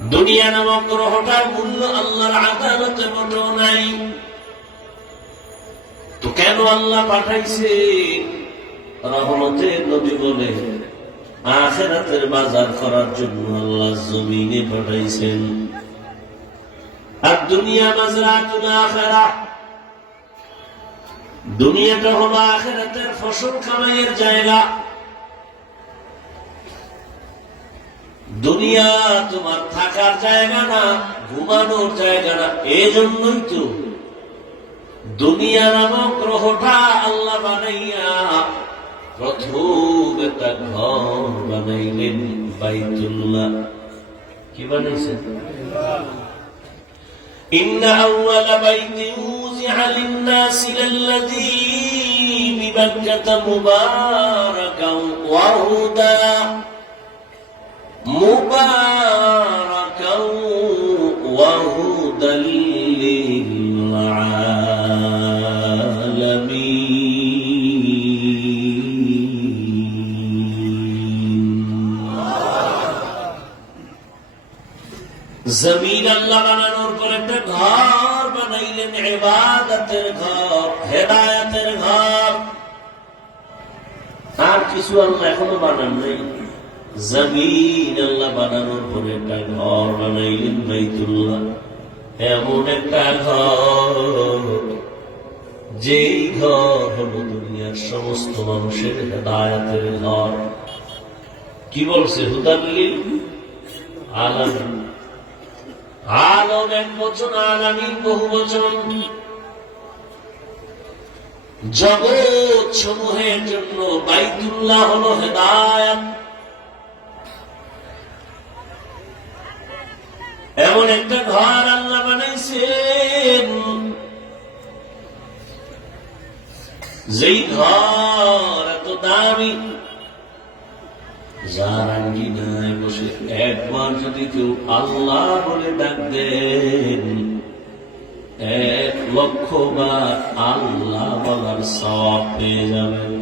দুনিয়া নামক গ্রহটার মূল্য আল্লাহর আদালতে মোটেও নাই। তো কেন আল্লাহ পাঠাইছে? রহমতের নবী বলে আখিরাতের বাজার করার জন্য আল্লাহ জমিনে পাঠাইছেন। আর দুনিয়া মাযরাতুল আখিরাহ, দুনিয়াটা হলো আখিরাতের ফসল কামাইয়ের জায়গা। দুনিয়া তোমার থাকার জায়গা না, ঘুমানোর জায়গা না। এজন্যই তো দুনিয়া নামক গ্রহটা আল্লাহ বানাইয়া প্রথম একটা ঘর বানাইলেন, বাইতুল্লাহ। কি বানাইছেন? ইন্না আউওয়ালা বাইতিন উযিআ লিন-নাসি লাল্লাযী বিবাক্কাতা মুবারাকান ওয়া হুদা মুবারাকান ওয়া হুদাল জমিন আল্লাহ বানানোর পর একটা ঘর বানাইলেন, ইবাদতের ঘর, হেদায়েতের ঘর। আর কিছু আল্লাহ এখনো বানান নাই। জমিন আল্লাহ বানানোর পর একটা ঘর বানাইলেন, বাইতুল্লাহ। এমন একটা ঘর, যেই ঘর হল দুনিয়ার সমস্ত মানুষের হেদায়েতের ঘর। কি বলছে? হুদাল লিল আলামিন। আলম এক বচন, আলামিন বহু বচন। জগৎ সমূহের জন্য বাইতুল্লাহ হলো হেদায়েত। এমন একটা ঘর আল্লাহ বানাইছেন, যেই ঘর এত দামি, যার আঙ্গিনায় বসে একবার যদি কেউ আল্লাহ বলে ডাক দেন, 1,00,000 বার আল্লাহ বলার সওয়াব পেয়ে যাবেন।